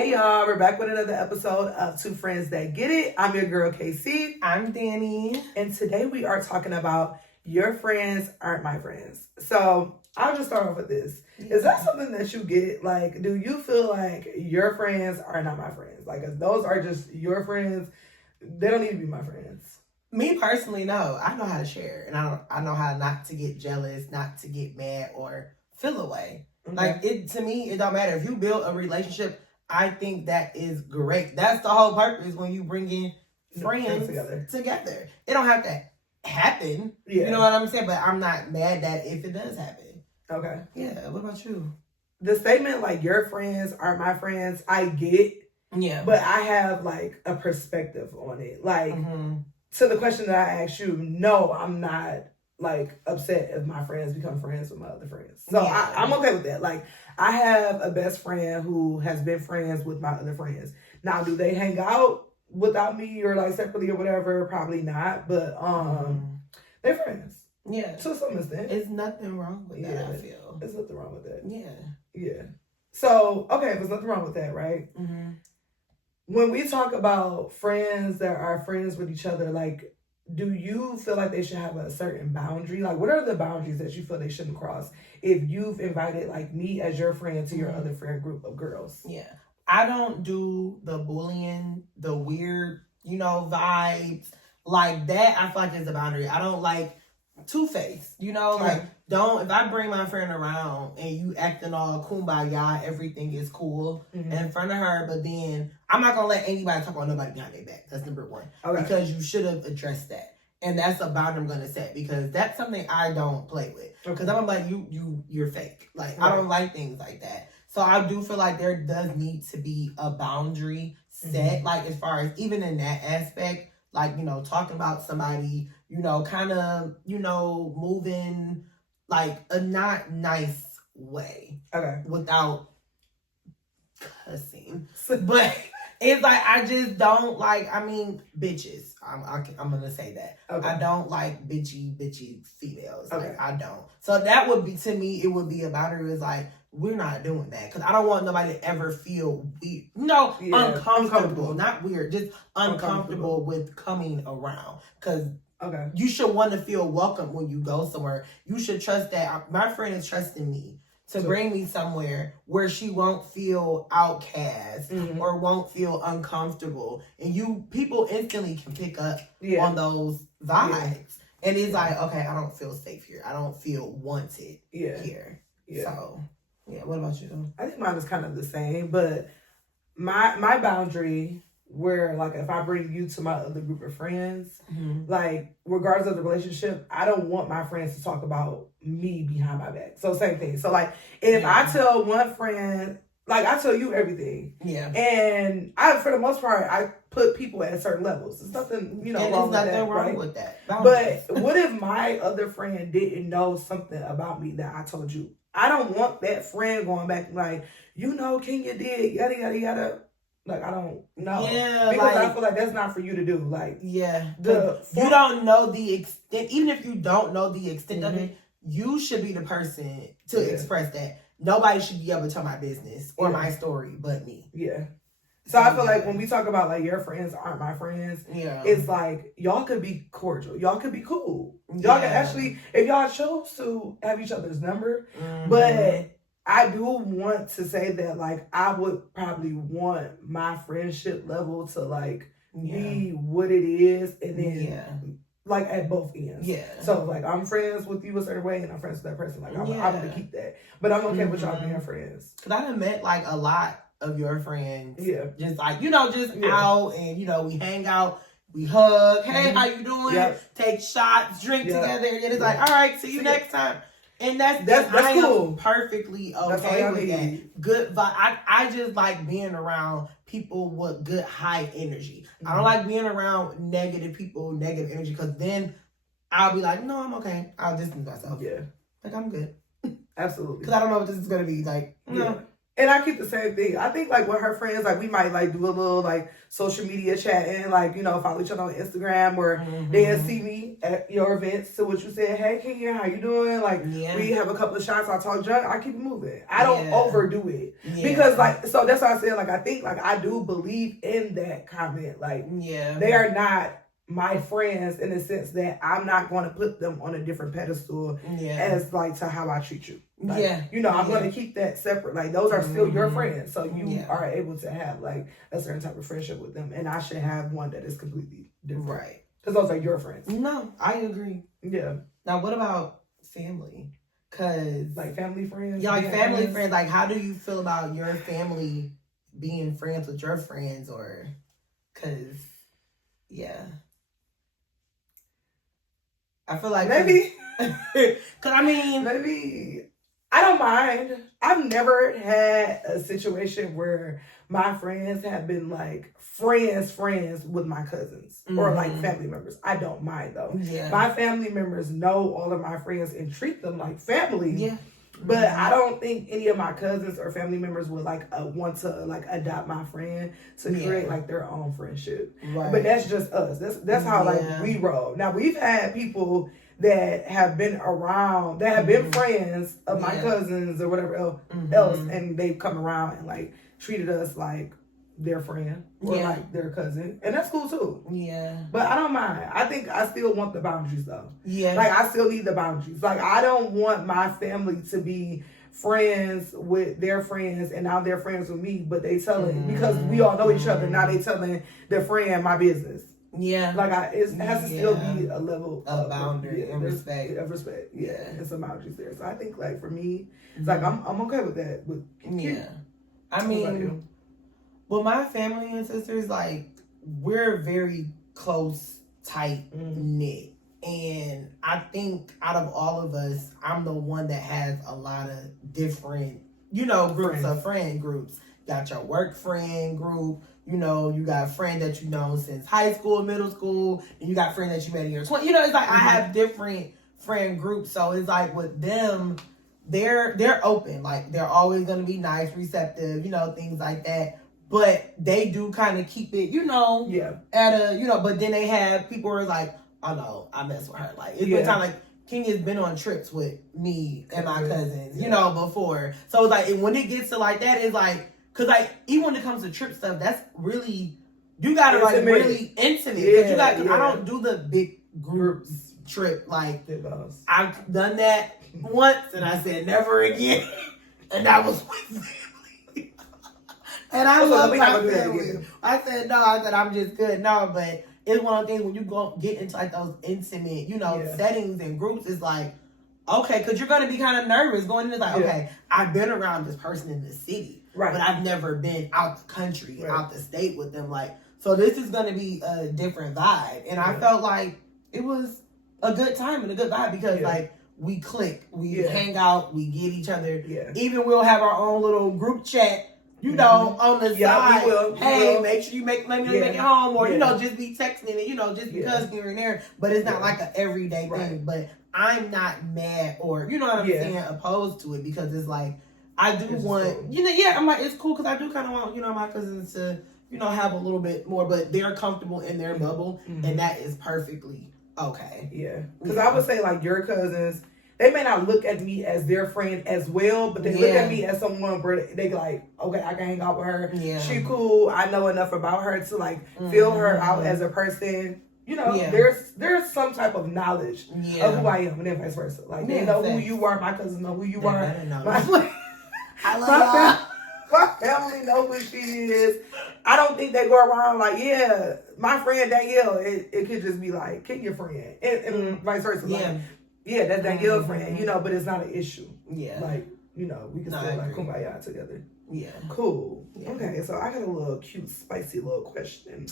Hey y'all, we're back with another episode of Two Friends That Get It. I'm your girl KC. I'm Danny. And today we are talking about your friends aren't my friends. So I'll just start off with this. Is that something that you get? Like, do you feel like your friends are not my friends? Like, if those are just your friends, they don't need to be my friends. Me personally, no. I know how to share, and I know how not to get jealous, not to get mad or feel away. Okay. Like to me, it don't matter if you build a relationship. I think that is great. That's the whole purpose when you bring in friends together. It don't have to happen. Yeah. You know what I'm saying? But I'm not mad that if it does happen. Okay. Yeah. What about you? The statement like your friends aren't my friends, I get. Yeah. But I have like a perspective on it. Like to the question that I asked you, no, I'm not like upset if my friends become friends with my other friends. So yeah. I'm okay with that. Like I have a best friend who has been friends with my other friends. Now, do they hang out without me or like separately or whatever? Probably not. But they're friends. Yeah. To some extent. There's nothing wrong with that, I feel. There's nothing wrong with that. Yeah. Yeah. So, okay, there's nothing wrong with that, right? Mm-hmm. When we talk about friends that are friends with each other, like, do you feel like they should have a certain boundary? Like, what are the boundaries that you feel they shouldn't cross if you've invited, like, me as your friend to your other friend group of girls? Yeah. I don't do the bullying, the weird, vibes. Like, that I feel like is a boundary. I don't like two-faced, like, if I bring my friend around and you acting all kumbaya, everything is cool in front of her, but then I'm not going to let anybody talk about nobody behind their back. That's number one. Okay. Because you should have addressed that. And that's a boundary I'm going to set because that's something I don't play with. Because I'm like, you're fake. Like, right. I don't like things like that. So I do feel like there does need to be a boundary set, like as far as even in that aspect, like, talking about somebody, kind of, moving like a not nice way. Okay. Without cussing. But it's like, I just don't like, bitches. I'm going to say that. Okay. I don't like bitchy females. Okay. Like, I don't. So that would be, to me, it would be a boundary. It's like, we're not doing that. Because I don't want nobody to ever feel weird. Uncomfortable. Not weird. Just uncomfortable with coming around. Because you should want to feel welcome when you go somewhere. You should trust that. My friend is trusting me to bring me somewhere where she won't feel outcast or won't feel uncomfortable. And people instantly can pick up on those vibes. Yeah. And it's like, okay, I don't feel safe here. I don't feel wanted here. Yeah. So, what about you? I think mine is kind of the same, but my boundary where, like, if I bring you to my other group of friends, like, regardless of the relationship, I don't want my friends to talk about me behind my back. So, same thing. So, like, if I tell one friend, like, I tell you everything. Yeah. And for the most part, I put people at certain levels. There's nothing, wrong with that. But what if my other friend didn't know something about me that I told you? I don't want that friend going back like, Kenya did, yada, yada, yada. Like, I don't know. Yeah, because I feel like that's not for you to do. Like, you don't know the extent. Even if you don't know the extent of it, you should be the person to express that. Nobody should be able to tell my business or my story but me. Yeah. So I feel like when we talk about like your friends aren't my friends, it's like y'all could be cordial. Y'all could be cool. Y'all can actually, if y'all chose to have each other's number, but I do want to say that, like, I would probably want my friendship level to, like, be what it is, and then, like, at both ends. Yeah. So, like, I'm friends with you a certain way, and I'm friends with that person. Like, I'm going to keep that. But I'm okay with y'all being friends. Because I done met, like, a lot of your friends. Yeah. Just, like, just out, and, we hang out. We hug. Hey, how you doing? Yep. Take shots, drink together. And it's like, all right, see you next time. And that's cool. Perfectly okay with that. Good vibe. I just like being around people with good high energy. I don't like being around negative people, negative energy, because then I'll be like, no, I'm okay. I'll distance myself. Yeah. Like, I'm good. Absolutely. Because I don't know what this is going to be like. No. And I keep the same thing. I think like with her friends, like we might like do a little like social media chatting, like, you know, follow each other on Instagram, or they'll see me at your events. So what you said, hey Kenya, how you doing? Like we have a couple of shots, I talk junk, I keep it moving. I don't overdo it. Because like, so that's why I said, like, I think like I do believe in that comment. Like they are not my friends in the sense that I'm not going to put them on a different pedestal as like to how I treat you. Like, you know, I'm going to keep that separate. Like those are still your friends. So you are able to have like a certain type of friendship with them. And I should have one that is completely different. Right. Because those are your friends. No, I agree. Yeah. Now what about family? Cause like family friends? Yeah, like family friends. Like how do you feel about your family being friends with your friends? Or cause I feel like maybe cause I mean maybe I don't mind. I've never had a situation where my friends have been like friends with my cousins or like family members. I don't mind though. My family members know all of my friends and treat them like family. But I don't think any of my cousins or family members would like want to like adopt my friend to create like their own friendship. Right. But that's just us. That's how like we roll. Now we've had people that have been around, that have been friends of my cousins or whatever else, and they've come around and like treated us like their friend or like their cousin, and that's cool too. But I don't mind. I think I still want the boundaries though. Like I still need the boundaries. Like I don't want my family to be friends with their friends and now they're friends with me, but they telling because we all know each other, now they telling their friend my business. Like it has to still be a level of boundary and respect. Of respect. And some boundaries there. So I think like for me, it's like I'm okay with that. But I mean, with my family and sisters, like we're very close, tight knit. And I think out of all of us, I'm the one that has a lot of different, you know, groups of friend groups. Got your work friend group. You know, you got a friend that you know since high school, middle school, and you got a friend that you met in your 20s. You know, it's like I have different friend groups. So it's like with them, they're open. Like they're always gonna be nice, receptive, you know, things like that. But they do kind of keep it, you know, at a, you know, but then they have people who are like, oh no, I mess with her. Like it's been kind of like Kenya's been on trips with me and my cousins, you know, before. So it's like when it gets to like that, it's like, cause like even when it comes to trip stuff, that's really you gotta like really intimate. Cause you got, cause I don't do the big groups trip. Like I've done that once, and I said never again, and that was with family. And I love my family. I said no. I said I'm just good. No, but it's one of the things when you go get into like those intimate, you know, settings and groups. It's like okay, cause you're gonna be kind of nervous going in. It's like okay, I've been around this person in the city. Right. But I've never been out the country, out the state with them. Like, so this is going to be a different vibe. And I felt like it was a good time and a good vibe because, like, we click, we hang out, we get each other. Even we'll have our own little group chat, you know, on the side. We will. Make sure you make money to make it home. Or, you know, just be texting it, you know, just because here and there. But it's not like an everyday thing. But I'm not mad or, you know what I'm saying, opposed to it because it's like, I do want, you know, I'm like, it's cool because I do kind of want, you know, my cousins to, you know, have a little bit more, but they're comfortable in their bubble, and that is perfectly okay. Because I would say, like, your cousins, they may not look at me as their friend as well, but they look at me as someone where they like, okay, I can hang out with her. She cool. I know enough about her to, like, feel her out as a person. You know, there's some type of knowledge of who I am, and then vice versa. Like, they know who you are. My cousins know who you are. I love my family know who she is. I don't think they go around like, my friend Danielle. It could just be like, kick your friend, and vice versa. Like, that's Danielle's friend, you know, but it's not an issue. Like, you know, we can still like kumbaya together. Cool. Okay, so I got a little cute, spicy little question.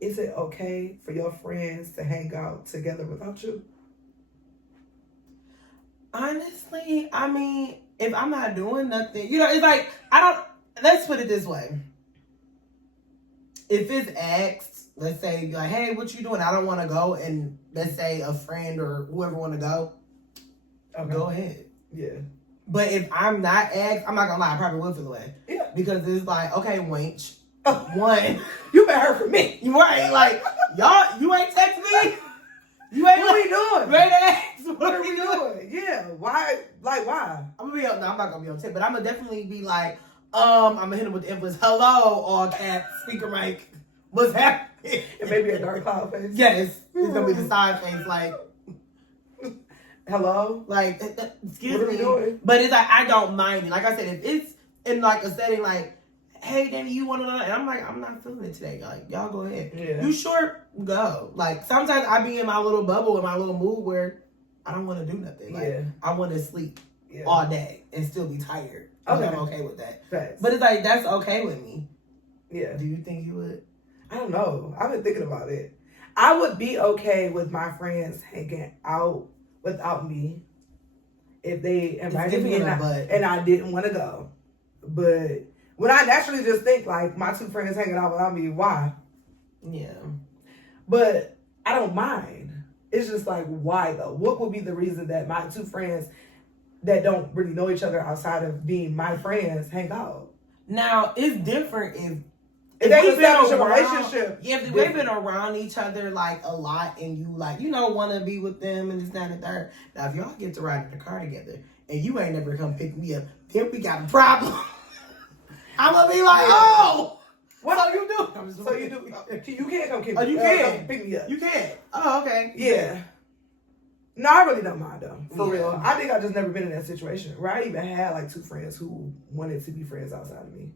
Is it okay for your friends to hang out together without you? Honestly, I mean, if I'm not doing nothing, you know, it's like, let's put it this way. If it's asked, let's say, like, hey, what you doing? I don't want to go. And let's say a friend or whoever want to go, go ahead. But if I'm not asked, I'm not gonna lie, I probably will feel the way. Yeah. Because it's like, okay, wench. One, You been hurt for me. you right, like, y'all, you ain't text me? You ain't What are we doing? Great ass. What are we doing? Yeah. Why? Like, why? I'm gonna be no, I'm not gonna be on tip, but I'm gonna definitely be like, I'm gonna hit him with the influence. Hello, all caps, speaker mic. What's happening? It may be a dark cloud face. Yes, it's gonna be the side face, like, Hello? like, excuse What are we me. doing? But it's like I don't mind it. Like I said, if it's in like a setting like, hey, Danny, you want to? And I'm like, I'm not feeling it today. Like, y'all go ahead. Yeah. You sure? Go. Like sometimes I be in my little bubble, in my little mood where I don't want to do nothing. Like Yeah. I want to sleep Yeah. all day and still be tired. Okay. I'm okay with that. Facts. But it's like that's okay with me. Yeah. Do you think you would? I don't know. I've been thinking about it. I would be okay with my friends hanging out without me if they invited me and I didn't want to go. But when I naturally just think like my two friends hanging out without me, why? Yeah. But I don't mind. It's just like, why though? What would be the reason that my two friends that don't really know each other outside of being my friends hang out? Now it's different If they we've been establish a around- relationship. Yeah, if we've been around each other like a lot and you like, want to be with them and this, that, and the third. Now, if y'all get to ride in the car together and you ain't never come pick me up, then we got a problem. I'm going to be like, oh, What so you do? I'm just So you do? You can't come pick Oh, you me can. come pick me up. You can. Oh, okay. Yeah. No, I really don't mind though. For Yeah. real. I think I've just never been in that situation where I even had like two friends who wanted to be friends outside of me.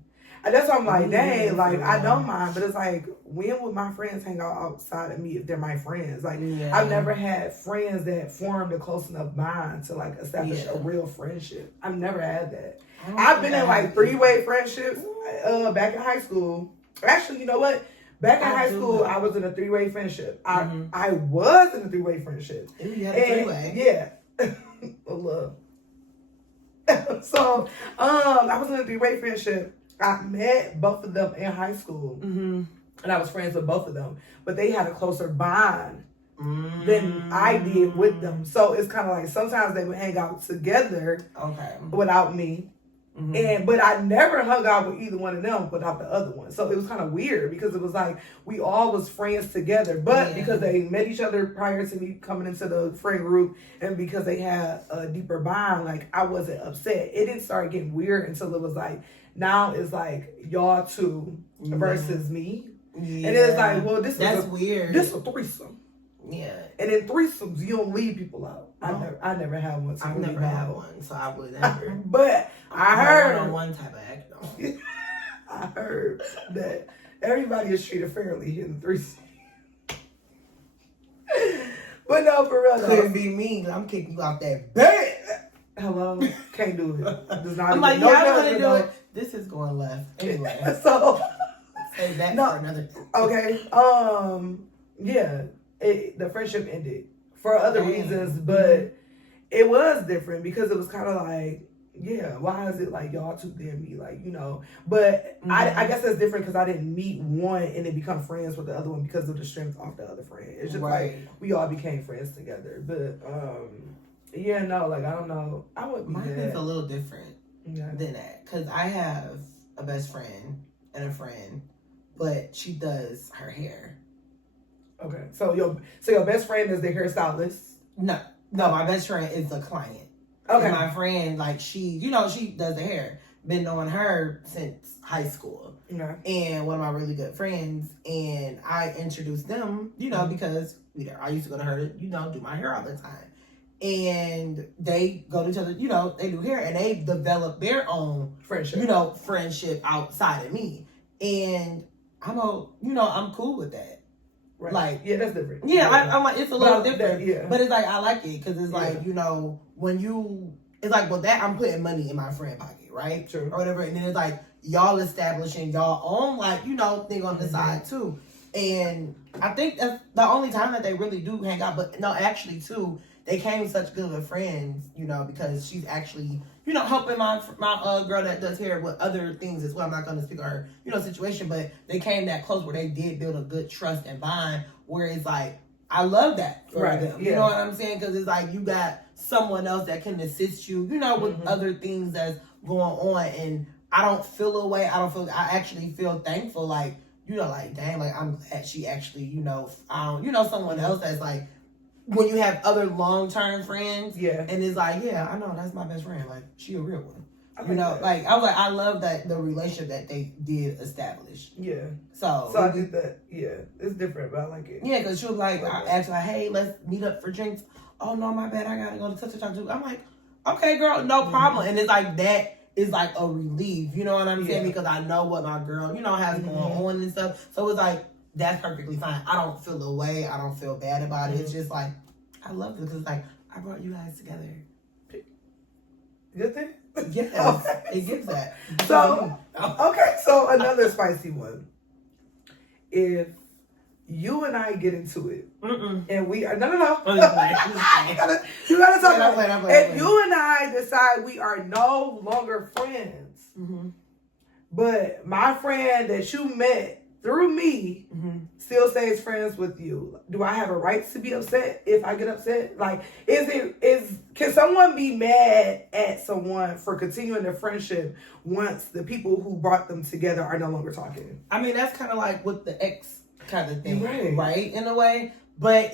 And that's why I'm like, dang, like I don't mind, but it's like, when would my friends hang out outside of me if they're my friends? Like, Yeah. I've never had friends that formed a close enough bond to like establish Yeah. a real friendship. I've never had that. I don't I've been think in I like 3-way friendships back in high school. Actually, you know what? Back in I high do school, that. I was in a 3-way friendship. Mhm. I was in a 3-way friendship. Ooh, you had a three-way. Yeah. Love. So, I was in a 3-way friendship. I met both of them in high school, Mm-hmm. and I was friends with both of them. But they had a closer bond Mm-hmm. than I did with them. So it's kind of like sometimes they would hang out together Okay. without me. Mhm. But I never hung out with either one of them without the other one. So it was kind of weird because it was like we all was friends together. But Yeah. because they met each other prior to me coming into the friend group and because they had a deeper bond, like I wasn't upset. It didn't start getting weird until it was like, now it's like y'all two versus me. Yeah. And it's like, well, that's weird. This is a threesome. Yeah. And in threesomes, you don't leave people out. No. I never had one. So I've never had one, so I would never. But I heard on one type of act. No. I heard that everybody is treated fairly in the threesome. But no, for real Couldn't though. be me. I'm kicking you out that bed. Hello, can't do it. Does not I'm even, like, no yeah, I want to judgment, do though. it. This is going left. Anyway, So save that No. for another. okay, yeah, the friendship ended for other Dang. reasons, but it was different because it was kind of like, yeah, why is it like y'all two then me, like, but I guess that's different because I didn't meet one and then become friends with the other one because of the strength of the other friend. It's just Right. like we all became friends together, but yeah, no, like I don't know, I wouldn't be Mine mad. is a little different Yeah. than that because I have a best friend and a friend, but she does her hair. Okay, so your best friend is the hairstylist. No, my best friend is a client. Okay. And my friend, like she does the hair. Been knowing her since high school. Okay. And one of my really good friends, and I introduced them, because I used to go to her to, do my hair all the time. And they go to each other, they do hair, and they develop their own, Friendship. friendship outside of me. And I'm cool with that. Right. Like, yeah, that's different. yeah, I'm like, it's a little But different. yeah. But it's like, I like it because it's Yeah. like, when it's like, well, that I'm putting money in my friend pocket, right? True. Or whatever. And then it's like, y'all establishing y'all own, like, thing on the Mhm. side too. And I think that's the only time that they really do hang out. But no, actually, too, they came such good of friends, because she's actually, helping my girl that does hair with other things as well. I'm not going to speak on her, situation, but they came that close where they did build a good trust and bond where it's like, I love that for Right, them. yeah. You know what I'm saying? Because it's like, you got someone else that can assist you, you know, with other things that's going on. And I don't feel away. I actually feel thankful. Like, you know, like, dang, like, I'm glad she actually, you know, found, you know, someone else that's like, when you have other long-term friends. Yeah. And it's like, yeah, I know, that's my best friend. Like, she a real one. Like you know, that. like, I was like, I love that the relationship that they did establish. Yeah. So I think that, it's different, but I like it. Yeah, because she was like, I asked her, hey, let's meet up for drinks. Oh, no, my bad, I gotta go to such and such. I'm like, okay, girl, no problem. And it's like, that is like a relief, you know what I'm saying? Because I know what my girl, you know, has going on and stuff. So it's like, that's perfectly fine. I don't feel away. I don't feel bad about it. It's just like, I love it because it's like, I brought you guys together. Good thing? Yes, Okay. it gives that. So, okay, so another spicy one. If you and I get into it, and we are, no. You gotta talk about it. If you and I decide we are no longer friends, but my friend that you met through me still stays friends with you, do I have a right to be upset if I get upset? Like, can someone be mad at someone for continuing their friendship once the people who brought them together are no longer talking? I mean, that's kind of like with the ex kind of thing, right? In a way, but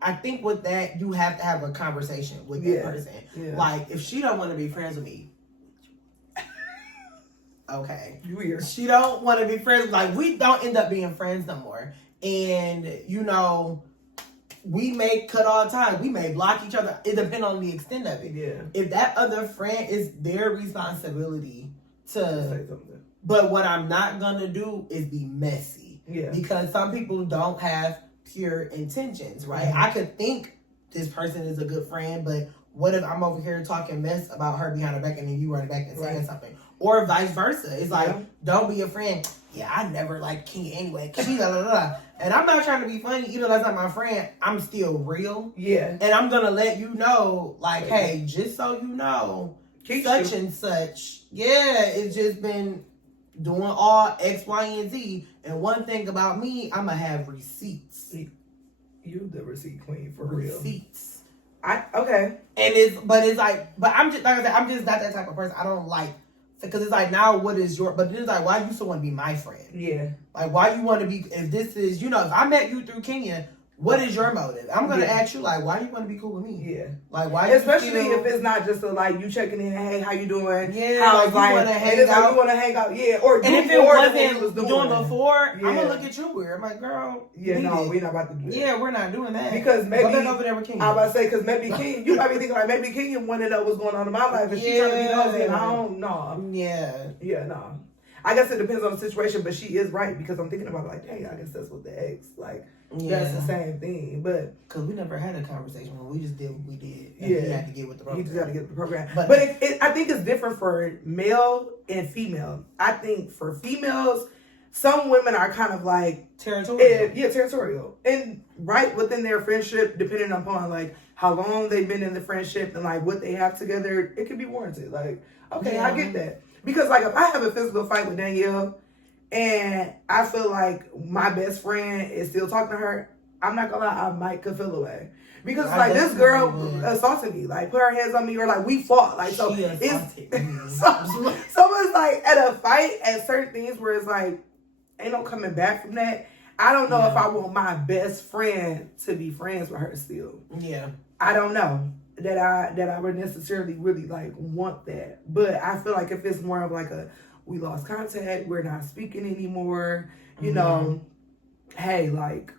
I think with that you have to have a conversation with that person. Yeah. Like, if she don't want to be friends with me, okay, weird. She don't want to be friends. Like, we don't end up being friends no more, and you know, we may cut all the time. We may block each other. It depends on the extent of it. Yeah. If that other friend is their responsibility to say something. But what I'm not gonna do is be messy. Yeah. Because some people don't have pure intentions, right? I could think this person is a good friend, but what if I'm over here talking mess about her behind her back and then you run back and saying something? Or vice versa. It's like, don't be a friend. Yeah, I never liked Kenya anyway. And I'm not trying to be funny, even though that's not my friend. I'm still real. Yeah. And I'm gonna let you know, like, hey, just so you know, such and such, it's just been doing all X, Y, and Z. And one thing about me, I'm gonna have receipts. You the receipt queen for real. Receipts. And it's like, but I'm just, like I said, I'm just not that type of person. I don't like, because it's like, now what is your, but then it's like, why you still want to be my friend? Yeah. Like, why you want to be, if this is, you know, if I met you through Kenya, what is your motive? I'm going to ask you, like, why you want to be cool with me? Yeah. Like, why? Especially if it's not just like you checking in, hey, how you doing? Yeah. How, like, you want to hang out. You want to hang out. Yeah. Or and if it wasn't doing before, I'm going to look at you weird. I'm like, girl. Yeah, no, we're not about to do that. Yeah, we're not doing that. Because maybe. Go back over there with Kenya. I was about to say, because maybe Kenya, you might be thinking, like, maybe Kenya wanted to know what's going on in my life and she's trying to be nosy and I don't know. Yeah. Yeah, no. I guess it depends on the situation, but she is right because I'm thinking about, like, hey, I guess that's what the ex, like, that's the same thing. But because we never had a conversation when we just did what we did. And he had to get with the program. He just got to get with the program. But I think it's different for male and female. I think for females, some women are kind of like territorial. Territorial. And right within their friendship, depending upon like how long they've been in the friendship and like what they have together, it can be warranted. Like, okay, I get that. Because like if I have a physical fight with Danielle and I feel like my best friend is still talking to her, I'm not gonna lie, I might could feel away. Because like this girl assaulted me, like put her hands on me, or like we fought, like so it's so it's like at a fight at certain things where it's like ain't no coming back from that. I don't know if I want my best friend to be friends with her still. Yeah, I don't know that I would necessarily really like want that, but I feel like if it's more of like a we lost contact, we're not speaking anymore, you know, hey, like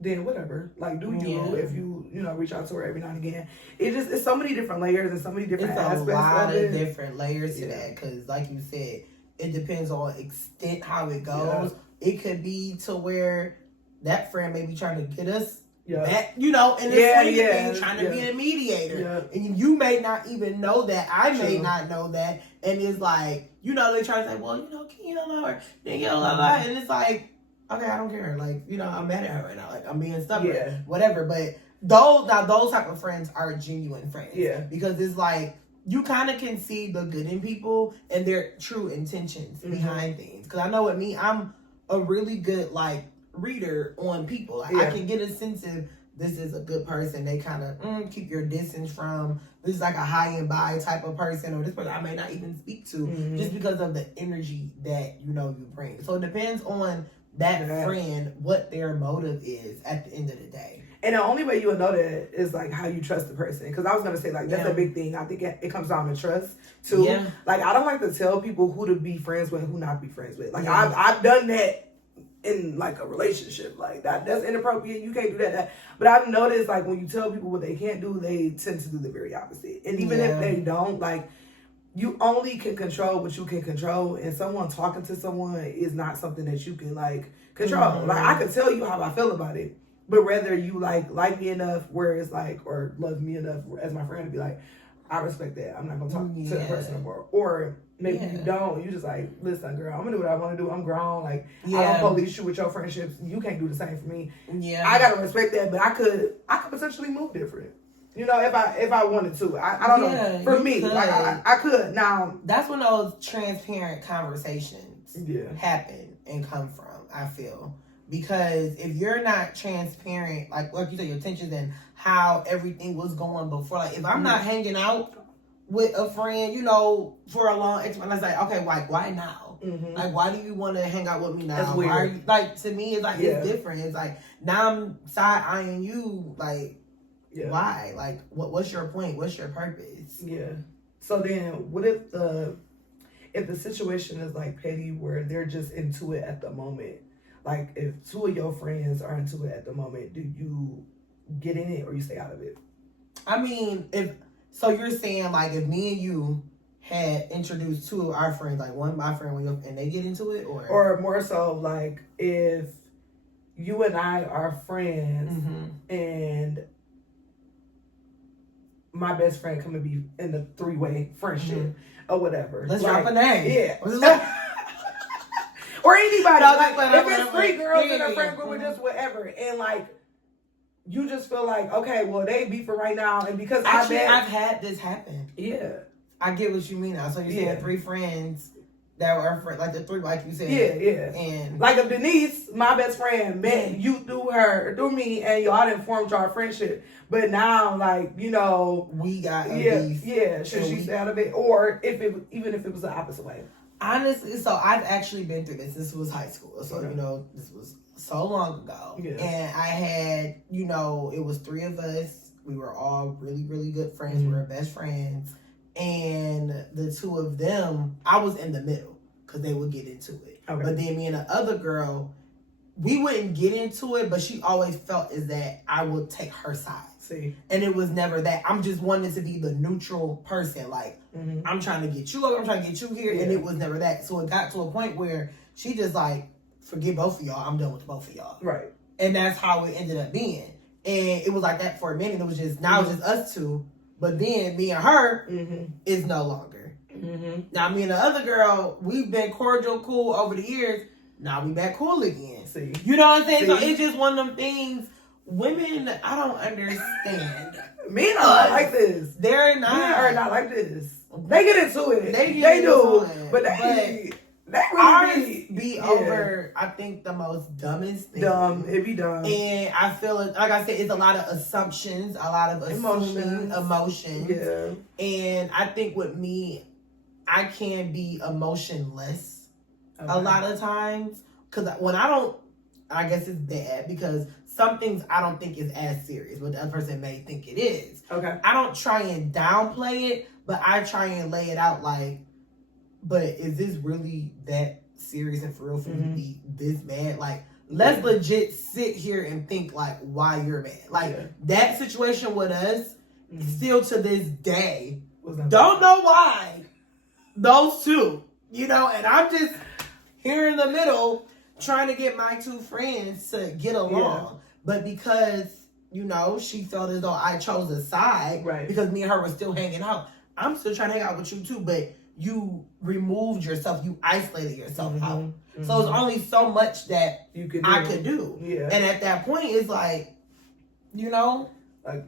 then whatever, like do you if you know reach out to her every now and again. It's so many different layers and so many different aspects. It's a lot of different layers to that because, like you said, it depends on extent how it goes. It could be to where that friend may be trying to get us back, you know, and it's trying to be a mediator, and you may not even know that. I may not know that, and it's like, you know, they try to say, well, you know, can you know her? Then and it's like, okay, I don't care. Like, you know, I'm mad at her right now. Like, I'm being stubborn, whatever. But those type of friends are genuine friends. Yeah, because it's like you kind of can see the good in people and their true intentions behind things. Because I know with me, I'm a really good like reader on people. Like, I can get a sense of this is a good person. They kind of keep your distance from. This is like a high and by type of person, or this person I may not even speak to, just because of the energy that you bring. So it depends on that friend what their motive is at the end of the day. And the only way you would know that is like how you trust the person. Because I was gonna say like that's a big thing. I think it comes down to trust too. Yeah. Like I don't like to tell people who to be friends with and who not to be friends with. Like I've done that in like a relationship. Like that's inappropriate. You can't do that. But I've noticed like when you tell people what they can't do, they tend to do the very opposite. And even if they don't, like you only can control what you can control, and someone talking to someone is not something that you can like control. Like I can tell you how I feel about it. But whether you like me enough where it's like, or love me enough as my friend to be like, I respect that. I'm not gonna talk to the person anymore. Or maybe you don't. You just like, listen, girl, I'm gonna do what I want to do. I'm grown. Like I don't police you with your friendships. You can't do the same for me. Yeah, I gotta respect that. But I could potentially move different. If I wanted to. I don't know. For me, like I could. Now that's when those transparent conversations happen and come from. I feel. Because if you're not transparent, like you said, your intentions and how everything was going before, like if I'm not hanging out with a friend, for a long time, it's like, okay, why now? Like, why do you want to hang out with me now? That's weird. Why are you, like, to me, it's like, it's different. It's like, now I'm side-eyeing you, like, why? Like, what's your point? What's your purpose? Yeah. So then, what if the situation is like petty where they're just into it at the moment? Like, if two of your friends are into it at the moment, do you get in it or you stay out of it? I mean, so you're saying, like, if me and you had introduced two of our friends, like one my friend and they get into it? Or more so, like, if you and I are friends and my best friend come to be in the three-way friendship or whatever. Let's drop a name. Yeah. Or anybody, if it's three girls in a friend group or just whatever, and like you just feel like, okay, well they beefing right now, and because I've had this happen. Yeah, I get what you mean now. So you're saying three friends that were like the three, like you said. Yeah. And like if Denise, my best friend, met you through me, and y'all didn't form our friendship, but now like we got a beef. Yeah. Should she stay out of it, or even if it was the opposite way? Honestly, so I've actually been through this. This was high school. So, this was so long ago. Yeah. And I had, it was three of us. We were all really, really good friends. We were best friends. And the two of them, I was in the middle because they would get into it. Okay. But then me and the other girl, we wouldn't get into it, but she always felt as that I would take her side. See. And it was never that. I'm just wanting to be the neutral person. Like, I'm trying to get you up, I'm trying to get you here, and it was never that. So it got to a point where she just like, forget both of y'all, I'm done with both of y'all. Right. And that's how it ended up being. And it was like that for a minute. It was just, now it's just us two. But then me and her is no longer. Now me and the other girl, we've been cordial, cool over the years. Now we back cool again. See. You know what I'm saying? So it's just one of them things. Women, I don't understand. Men are not like this. They're not. Men are not like this. They get into it. They do. But they really be over, I think, the most dumbest thing. It'd be dumb. And I feel it, like I said, it's a lot of assumptions, a lot of emotions. Yeah. And I think with me, I can be emotionless a lot of times. Because when I guess it's bad because some things I don't think is as serious, but the other person may think it is. Okay. I don't try and downplay it, but I try and lay it out like, but is this really that serious and for real for you to be this mad? Like, let's legit sit here and think like why you're mad. Like that situation with us, still to this day, don't know why. Those two, and I'm just here in the middle trying to get my two friends to get along. But because, she felt as though I chose a side, right? Because me and her were still hanging out. I'm still trying to hang out with you too, but you removed yourself, you isolated yourself out. So it's only so much that I could do. Yeah. And at that point, it's like, like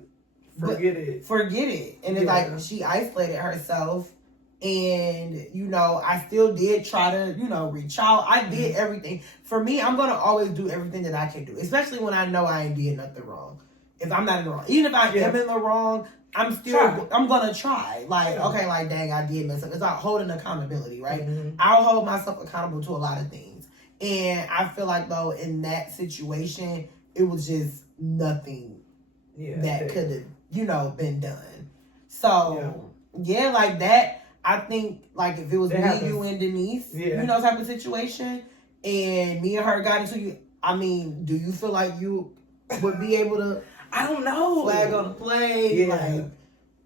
forget it. And it's like she isolated herself. And, I still did try to, reach out. I did everything. For me, I'm going to always do everything that I can do, especially when I know I ain't did nothing wrong. if I'm not in the wrong. Even if I am in the wrong, I'm gonna try. Like, okay, like, dang, I did mess up. It's like holding accountability, right? Mm-hmm. I'll hold myself accountable to a lot of things. And I feel like, though, in that situation, it was just nothing that could have, you know, been done. So, yeah, like that, I think, like, if it was me, you, and Denise, you know, type of situation, and me and her got into you, I mean, do you feel like you would be able to... I don't know. Flag on the play, like,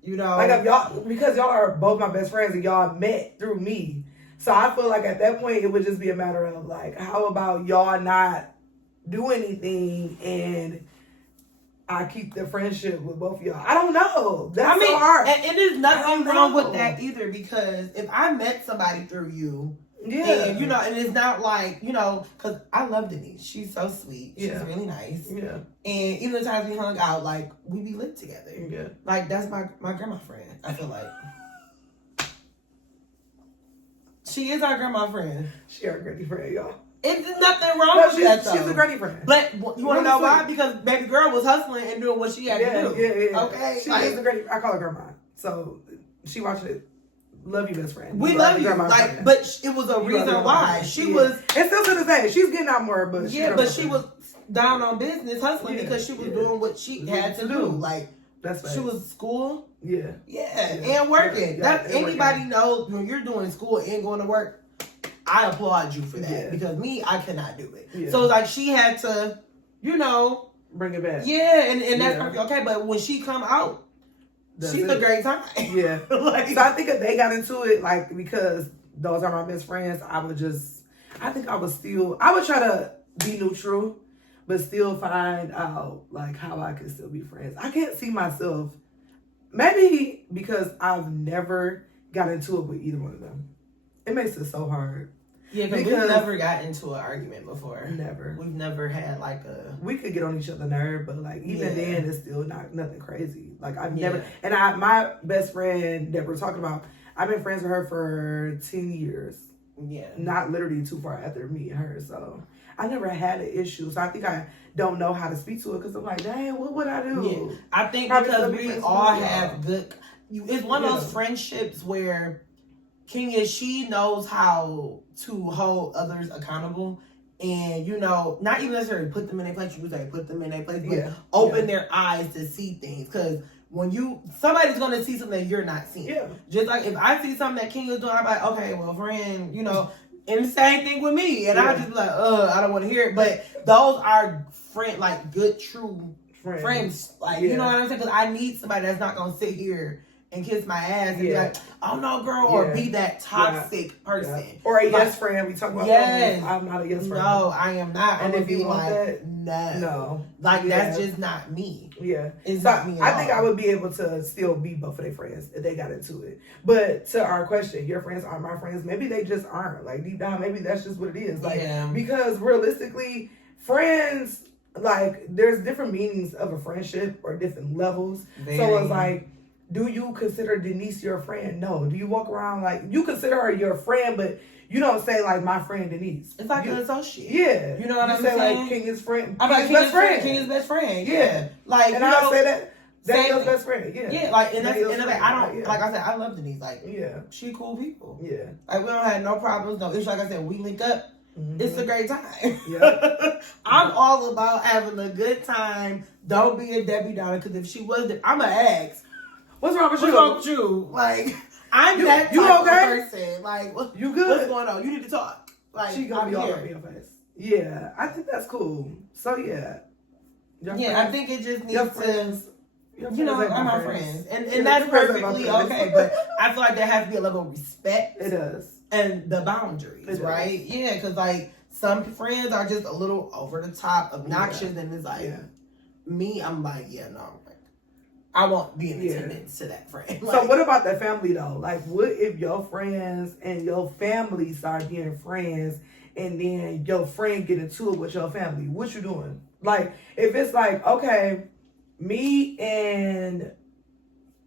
you know. Like, if y'all, because y'all are both my best friends and y'all met through me. So I feel like at that point, it would just be a matter of, like, how about y'all not do anything and I keep the friendship with both of y'all? I don't know. That's so hard. And there's nothing wrong with that either, because if I met somebody through you, and, you know, and it's not like, you know, because I love Denise. She's so sweet. She's really nice. Yeah. And even the times we hung out, like, we be lit together. Yeah. Like, that's my grandma friend, I feel like. She is our grandma friend. She our granny friend, y'all. It's nothing wrong with that, though. She's a granny friend. But you want to know why? Because baby girl was hustling and doing what she had to do. Yeah. Okay? She is a granny. I call her grandma. So, she watching it. Love you, best friend. We love you. Like, friend. But it was a reason why. She was... And still to this day, she's getting out more, but... Yeah, but she was down on business hustling because she was doing what she had to do. Like, that's she was school. Yeah, and working. That anybody knows when you're doing school and going to work, I applaud you for that because me, I cannot do it. Yeah. So like she had to, you know, bring it back. Yeah, and that's perfect. Okay, but when she come out, she's a great time. Yeah, like, so I think if they got into it, like because those are my best friends, I would try to be neutral, but still find out like how I can still be friends. I can't see myself. Maybe because I've never got into it with either one of them. It makes it so hard. Yeah, because we've never got into an argument before. Never. We've never had like a... We could get on each other's nerve, but like even then, it's still nothing crazy. Like I've never... And my best friend that we're talking about, I've been friends with her for 10 years. Yeah. Not literally too far after me and her, so... I never had an issue, so I think I don't know how to speak to it because I'm like, dang, what would I do? Yeah. I think because we all have good... It's one of those friendships where Kenya, she knows how to hold others accountable and, you know, not even necessarily put them in their place. You would say put them in their place, but open their eyes to see things because when somebody's going to see something that you're not seeing. Yeah. Just like if I see something that Kenya's doing, I'm like, okay, well, friend, you know... And the same thing with me. And I just be like, I don't want to hear it. But those are like good, true friends. Like, you know what I'm saying? Because I need somebody that's not going to sit here and kiss my ass and be like, oh no, girl, or be that toxic person. Yeah. Or a yes friend. We talk about that. I'm not a yes friend. No, I am not. And if you want like, that, no. Like, that's just not me. Yeah. It's not me at I think I would be able to still be both of their friends if they got into it. But to our question, your friends are my friends. Maybe they just aren't. Like, deep down, maybe that's just what it is. Like, because realistically, friends, like, there's different meanings of a friendship or different levels. Very. So it's like, do you consider Denise your friend? No. Do you walk around like, you consider her your friend, but you don't say like my friend Denise. It's like an associate. Yeah. You know what I'm saying? Like Kenya's friend. I'm like Kenya's best friend. Kenya's best friend. Yeah. Like, and I say that. Daniel's best friend. Yeah. Yeah. Like, and that's, and like, I don't, like I said, I love Denise. Like, she cool people. Yeah. Like, we don't have no problems, no issues. Like I said, we link up. Mm-hmm. It's a great time. Yeah. I'm all about having a good time. Don't be a Debbie Downer, because if she was, I'm going to ask. What's wrong with you? What's wrong with you? Like, I'm that type of person. Like, you good? What's going on? You need to talk. Like, she gonna be all up in your face. Yeah, I think that's cool. So yeah, I think it just needs to. You know, are my friends, and that's perfectly okay. But I feel like there has to be a level of respect. It does, and the boundaries, right? Yeah, because like some friends are just a little over the top, obnoxious, and it's like me. I'm like, no. I won't be in attendance to that friend. Like, so what about the family though? Like, what if your friends and your family start being friends and then your friend get into it with your family? What you doing? Like, if it's like, okay, me and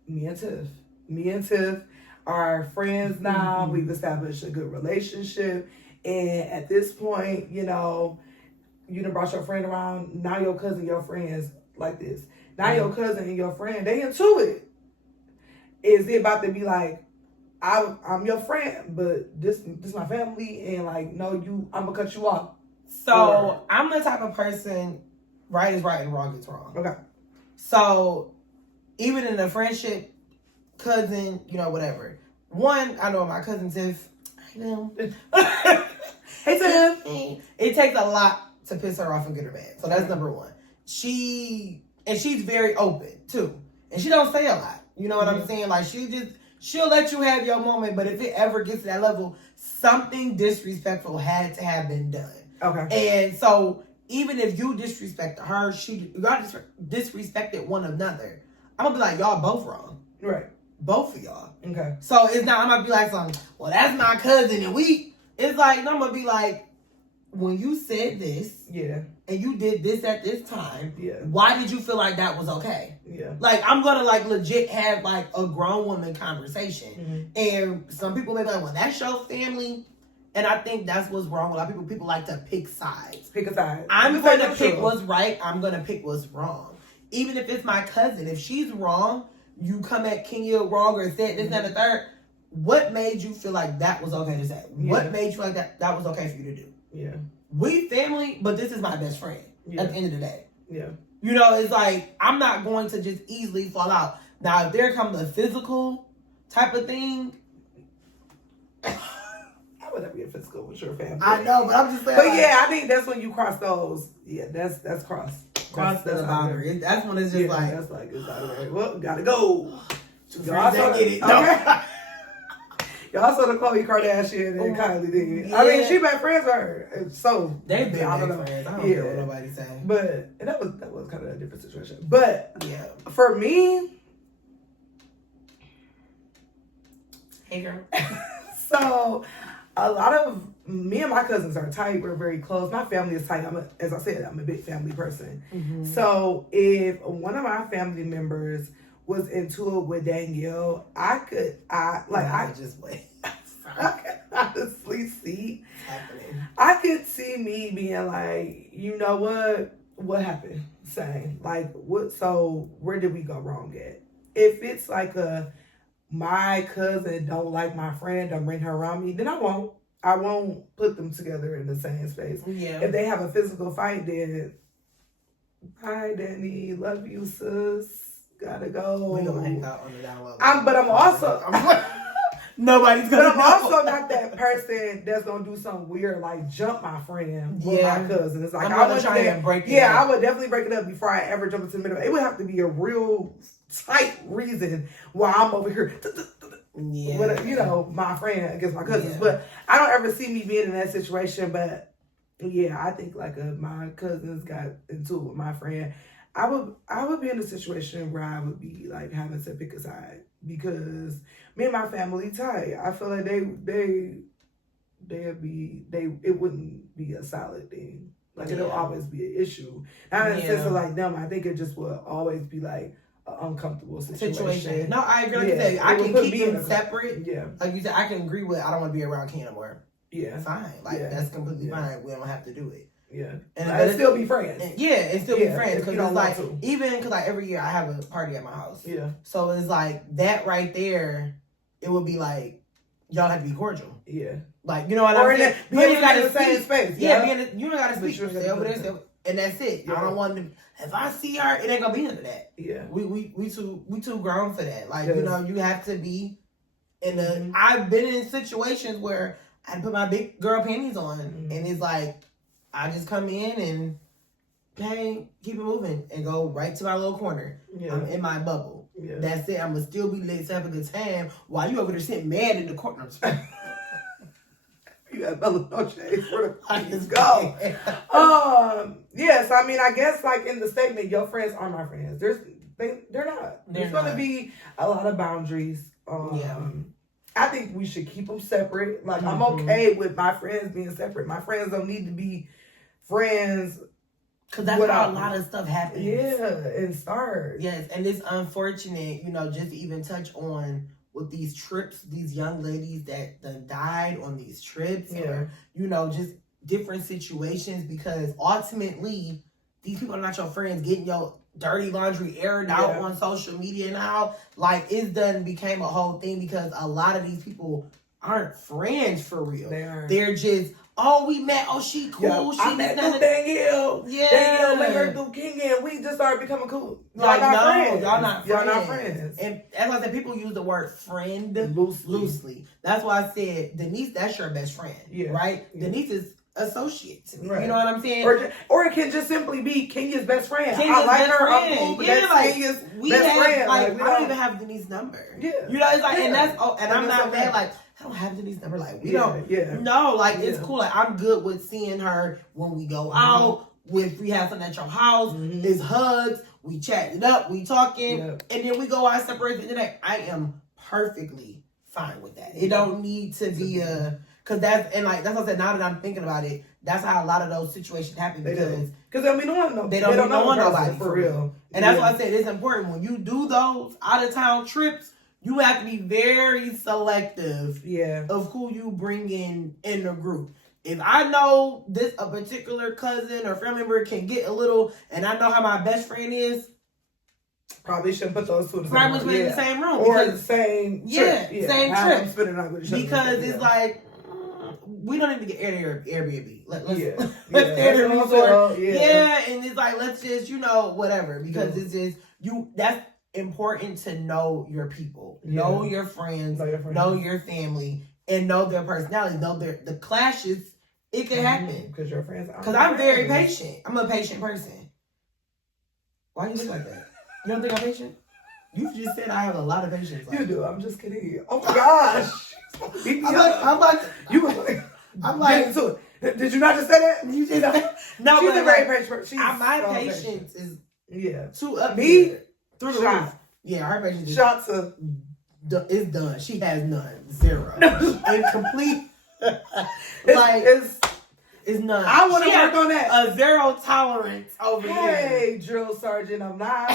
Tiff are friends now. Mm-hmm. We've established a good relationship. And at this point, you know, you done brought your friend around. Now your cousin, your friends, like this. Now your cousin and your friend, they into it. Is it about to be like, I'm your friend, but this my family, and like, no, I'm gonna cut you off. So I'm the type of person, right is right and wrong is wrong. Okay. So even in a friendship, cousin, whatever. One, I know my cousin Tiff. Hey Tiff. It takes a lot to piss her off and get her mad. So that's number one. She's very open too, and she don't say a lot. You know what I'm saying? Like she'll let you have your moment, but if it ever gets to that level, something disrespectful had to have been done. Okay. And so even if you disrespect her, y'all disrespected one another. I'm gonna be like, y'all both wrong. Right. Both of y'all. Okay. So it's not, I'm gonna be like something, well, that's my cousin and it's like, no, I'm gonna be like, when you said this, and you did this at this time, why did you feel like that was okay? Yeah. Like, I'm gonna like legit have like a grown woman conversation. And some people may be like, well, that's your family. And I think that's what's wrong with a lot of people. People like to pick sides. Pick a side. I'm going to pick what's right. I'm going to pick what's wrong. Even if it's my cousin. If she's wrong, you come at Kenya wrong or said this, and the third. What made you feel like that was okay to say? What made you feel like that was okay for you to do? Yeah. We family, but this is my best friend at the end of the day. Yeah. It's like, I'm not going to just easily fall out. Now, if there comes a physical type of thing, I would never get physical with your family. I know, but I'm just saying. But I think that's when you cross those. Yeah, that's cross. Cross the boundary. That's when it's just like. That's like, it's like, right, well, gotta go. Y'all get it. Okay. Y'all saw the Khloe Kardashian and Kylie did. Yeah. I mean, she been friends with her. So they've been I don't friends. know. I don't care what nobody say. But and that was kind of a different situation. But for me, hey girl. So a lot of me and my cousins are tight. We're very close. My family is tight. As I said, I'm a big family person. So if one of my family members was into it with Danielle, I just wait. I could honestly see happening. I could see me being like, you know what happened? Saying like, what? So where did we go wrong at? If it's like my cousin don't like my friend, don't bring her around me, then I won't put them together in the same space. Yeah. If they have a physical fight, then hi Danny, love you sis. Gotta go. We gonna hang out on the down low. But I'm also nobody's gonna. But I'm also not that person that's gonna do something weird like jump my friend with my cousin. It's like I would try and break it. Yeah, I would definitely break it up before I ever jump into the middle. It would have to be a real tight reason why I'm over here. With, my friend against my cousins. But I don't ever see me being in that situation. But I think like my cousins got into it with my friend. I would be in a situation where I would be like having to pick a side because me and my family tight. I feel like it wouldn't be a solid thing. Like it'll always be an issue. Not in the sense of like them. I think it just will always be like an uncomfortable situation. No, I agree. Like you said, I can keep them separate. Yeah. Like you said, I can agree with I don't want to be around Ken anymore. Yeah. Fine. Like that's completely fine. We don't have to do it. Yeah, and still be friends. And still be friends because it's like even because like every year I have a party at my house. Yeah, so it's like that right there. It would be like y'all have to be cordial. Yeah, like you know what I'm saying. You ain't got the same space. Yeah, you don't got to speak. Stay over there, and that's it. Yeah. I don't want to. If I see her, it ain't gonna be none of that. Yeah, we too grown for that. Like you have to be in the. I've been in situations where I put my big girl panties on, and it's like. I just come in and, hey, keep it moving and go right to my little corner. Yeah. I'm in my bubble. Yeah. That's it. I'm going to still be lit to have a good time while you over there sitting mad in the corner. You got Bella Noche. Let's go. Yes, I mean, I guess like in the statement, your friends are my friends. They're not. There's going to be a lot of boundaries. I think we should keep them separate. Like, I'm okay with my friends being separate. My friends don't need to be friends. Because that's how a lot of stuff happens. Yeah, and starts. Yes, and it's unfortunate, just to even touch on with these trips, these young ladies that died on these trips or, just different situations because ultimately these people are not your friends, getting your dirty laundry aired out on social media now. Like, it's done became a whole thing because a lot of these people aren't friends for real. They're just, oh, we met. Oh, she cool. She I met Danielle. Danielle met her through King, and we just started becoming cool. Like, y'all not no, friends. y'all not friends. Y'all not friends. And as I said, people use the word friend loosely. That's why I said, Denise, that's your best friend, right? Yeah. Denise is associate to me. Right. You know what I'm saying? Or it can just simply be Kenya's best friend. Kenya's I like her. Friend. I'm cool, but yeah, that's like, Kenya's we best have, friend. Like, I don't even have Denise's number. Yeah. You know, it's like, and that's, and I'm not mad, like, I don't have Denise's number. Like, we don't. Yeah. No, like, it's cool. Like, I'm good with seeing her when we go out. If we have something at your house, it's hugs. We chat it up. We talking. And then we go our separate today. I am perfectly fine with that. It don't need to be because that's what I said. Now that I'm thinking about it, that's how a lot of those situations happen because they don't be knowing they don't know nobody for real. And that's why I said it's important when you do those out of town trips. You have to be very selective of who you bring in the group. If I know a particular cousin or family member can get a little, and I know how my best friend is, probably shouldn't put those two in the same room. Or the same trip. Same trip. I'm spending out with because it's like, we don't need to get Airbnb. Let's stay at a resort. And it's like, let's just, whatever. Because it's just, that's important to know your people. Know your friends. Know your family. And know their personality. Know the clashes. It can happen. Because your friends. Because I'm very patient. I'm a patient person. Why you look like that? You don't think I'm patient? You just said I have a lot of patience. You do. I'm just kidding. Oh my gosh. I'm like, get into it. Did you not just say that? You just no, she's a very patient person. My patience is too up me through the roof. Yeah, her patience is done. She has none, zero, incomplete. It's none. I want to work on that. A zero tolerance over here. Hey, drill sergeant, I'm not.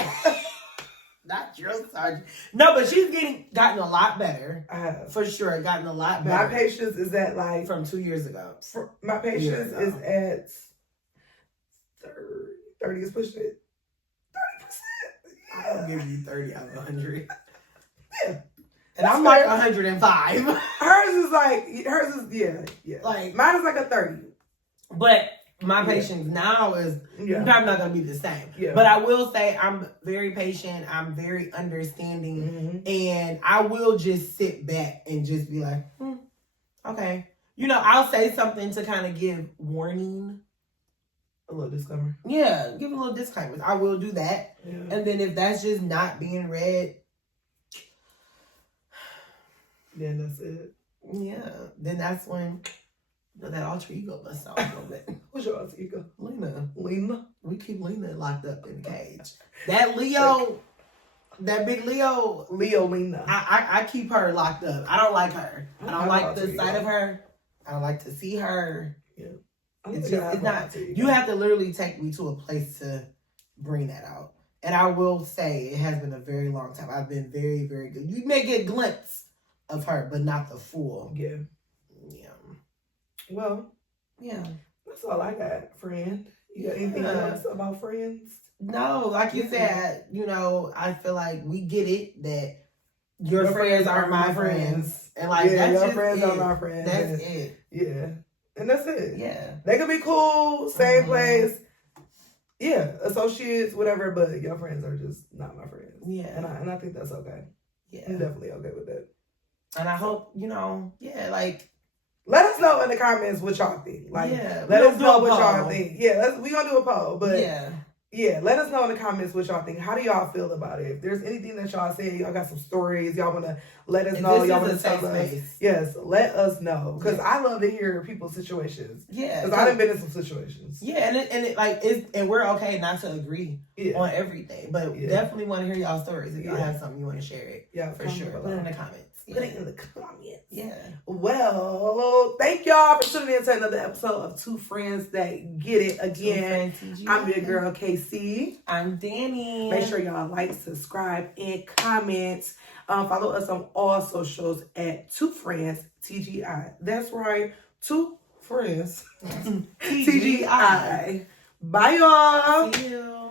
Not drill sergeant. No, but she's gotten a lot better. I have. For sure, gotten a lot better. My patience is at like... From 2 years ago. My patience is at 30 is pushing it. 30%. I'll give you 30 out of 100. Yeah. And I'm like 105. Hers is, yeah. Like, mine is like a 30. But my patience now is probably not going to be the same. Yeah. But I will say I'm very patient. I'm very understanding. And I will just sit back and just be like, okay. I'll say something to kind of give warning. A little disclaimer. Yeah, give a little disclaimer. I will do that. Yeah. And then if that's just not being read, then that's it. Yeah. Then that's when that alter ego must out a little bit. What's your alter ego? Lena. We keep Lena locked up in the cage. That Leo, that big Leo. Lena. I keep her locked up. I don't like her. I don't like the sight of her. I don't like to see her. Yeah. It's not. You have to literally take me to a place to bring that out. And I will say it has been a very long time. I've been very, very good. You may get a glimpse of her, but not the full. Yeah. Well, that's all I got, friend. You got anything else about friends? No, like you said, I feel like we get it that your friends aren't my friends. And like, that's your just friends it. are my friends. That's it. Yeah. And that's it. Yeah. They could be cool, same place. Yeah, associates, whatever, but your friends are just not my friends. Yeah. And I think that's okay. Yeah. I'm definitely okay with that. And I hope, like, let us know in the comments what y'all think. Like, let us know what y'all think. Yeah, we gonna do a poll, but let us know in the comments what y'all think. How do y'all feel about it? If there's anything that y'all say, y'all got some stories, y'all wanna let us know. Y'all wanna tell us. Yes, let us know because I love to hear people's situations. Yeah, because I done been in some situations. Yeah, and we're okay not to agree on everything, but definitely want to hear y'all stories. If y'all have something you want to share it, for sure. Put it in the comments. Put it in the comments. Yeah. Well, thank y'all for tuning in to another episode of Two Friends That Get It. Again, I'm your girl, KC. I'm Danny. Make sure y'all like, subscribe, and comment. Follow us on all socials at Two Friends TGI. That's right. Two Friends TGI. Bye, y'all. See you.